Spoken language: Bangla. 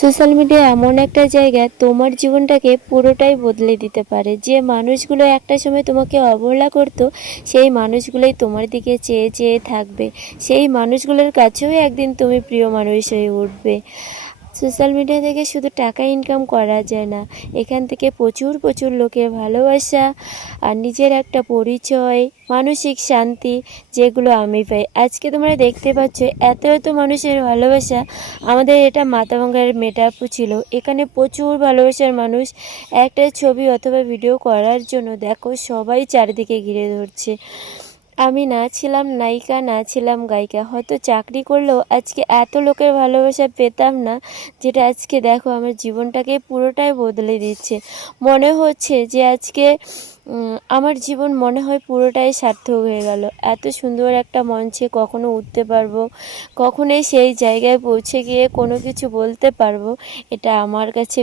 সোশ্যাল মিডিয়া এমন একটা জায়গা তোমার জীবনটাকে পুরোটাই বদলে দিতে পারে। যে মানুষগুলো একটা সময় তোমাকে অবহেলা করতো, সেই মানুষগুলোই তোমার দিকে চেয়ে চেয়ে থাকবে। সেই মানুষগুলোর কাছেও একদিন তুমি প্রিয় মানুষ হয়ে উঠবে। সোশ্যাল মিডিয়া থেকে শুধু টাকা ইনকাম করা যায় না, এখান থেকে প্রচুর প্রচুর লোকের ভালোবাসা আর নিজের একটা পরিচয়, মানসিক শান্তি, যেগুলো আমি পাই। আজকে তোমরা দেখতে পাচ্ছ এত এত মানুষের ভালোবাসা। আমাদের এটা মাথাভাঙার মেটাপু ছিল, এখানে প্রচুর ভালোবাসার মানুষ। একটা ছবি অথবা ভিডিও করার জন্য দেখো সবাই চারিদিকে ঘিরে ধরছে। আমি না ছিলাম নায়িকা, না ছিলাম গায়িকা, হয়তো চাকরি করলেও আজকে এত লোকের ভালোবাসা পেতাম না, যেটা আজকে দেখো আমার জীবনটাকে পুরোটাই বদলে দিচ্ছে। মনে হচ্ছে যে আজকে আমার জীবন মনে হয় পুরোটাই সার্থক হয়ে গেল। এত সুন্দর একটা মঞ্চে কখনো উঠতে পারবো, কখনোই সেই জায়গায় পৌঁছে গিয়ে কোনো কিছু বলতে পারবো, এটা আমার কাছে